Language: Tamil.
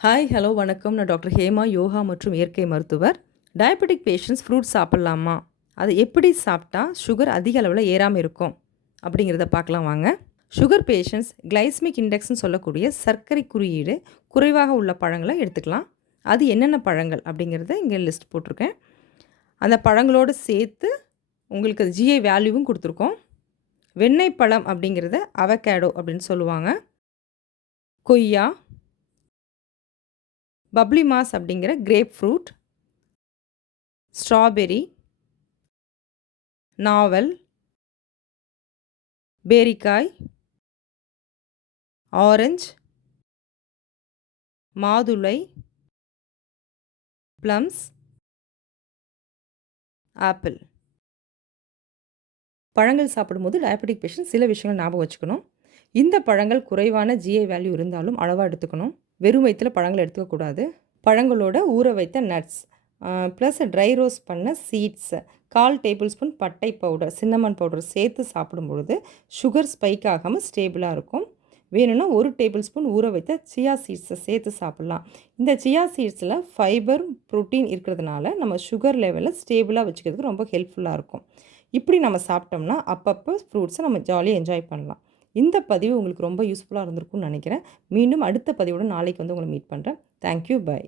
ஹாய், ஹலோ, வணக்கம். நான் டாக்டர் ஹேமா, யோகா மற்றும் இயற்கை மருத்துவர். டயபெட்டிக் பேஷண்ட்ஸ் ஃப்ரூட்ஸ் சாப்பிட்லாமா? அது எப்படி சாப்பிட்டா சுகர் அதிக அளவில் ஏறாமல் இருக்கும் அப்படிங்கிறத பார்க்கலாம் வாங்க. சுகர் பேஷண்ட்ஸ் கிளைசமிக் இண்டெக்ஸ்னு சொல்லக்கூடிய சர்க்கரை குறியீடு குறைவாக உள்ள பழங்களை எடுத்துக்கலாம். அது என்னென்ன பழங்கள் அப்படிங்கிறத இங்கே லிஸ்ட் போட்டிருக்கேன். அந்த பழங்களோடு சேர்த்து உங்களுக்கு அது ஜிஐ வேல்யூவும் கொடுத்துருக்கோம். வெண்ணெய் பழம் அப்படிங்கிறத அவகேடோ அப்படின்னு சொல்லுவாங்க. கொய்யா, பப்ளி மாஸ் அப்படிங்கிற கிரேப் ஃப்ரூட், ஸ்ட்ராபெரி, நாவல், பேரிக்காய், ஆரஞ்சு, மாதுளை, ப்ளம்ஸ், ஆப்பிள். பழங்கள் சாப்பிடும்போது டயபெட்டிக் பேஷண்ட் சில விஷயங்கள் ஞாபகம் வச்சுக்கணும். இந்த பழங்கள் குறைவான ஜிஐ வேல்யூ இருந்தாலும் அளவாக எடுத்துக்கணும். வெறும் வயிற்றில் பழங்கள் எடுத்துக்கக்கூடாது. பழங்களோட ஊற வைத்த நட்ஸ் ப்ளஸ் ட்ரை ரோஸ்ட் பண்ண சீட்ஸ், 1/4 டேபிள் ஸ்பூன் பட்டை பவுடர், சின்னமன் பவுடர் சேர்த்து சாப்பிடும் பொழுது சுகர் ஸ்பைக் ஆகாமல் ஸ்டேபிளாக இருக்கும். வேணும்னா 1 டேபிள் ஸ்பூன் ஊற வைத்த சியா சீட்ஸை சேர்த்து சாப்பிட்லாம். இந்த சியா சீட்ஸில் ஃபைபர், ப்ரோட்டீன் இருக்கிறதுனால நம்ம சுகர் லெவலில் ஸ்டேபிளாக வச்சுக்கிறதுக்கு ரொம்ப ஹெல்ப்ஃபுல்லாக இருக்கும். இப்படி நம்ம சாப்பிட்டோம்னா அப்பப்போ ஃப்ரூட்ஸை நம்ம ஜாலியாக என்ஜாய் பண்ணலாம். இந்த பதிவு உங்களுக்கு ரொம்ப யூஸ்ஃபுல்லாக இருந்திருக்கும்னு நினைக்கிறேன். மீண்டும் அடுத்த பதிவோடு நாளைக்கு உங்களை மீட் பண்ணுறேன். Thank you, by.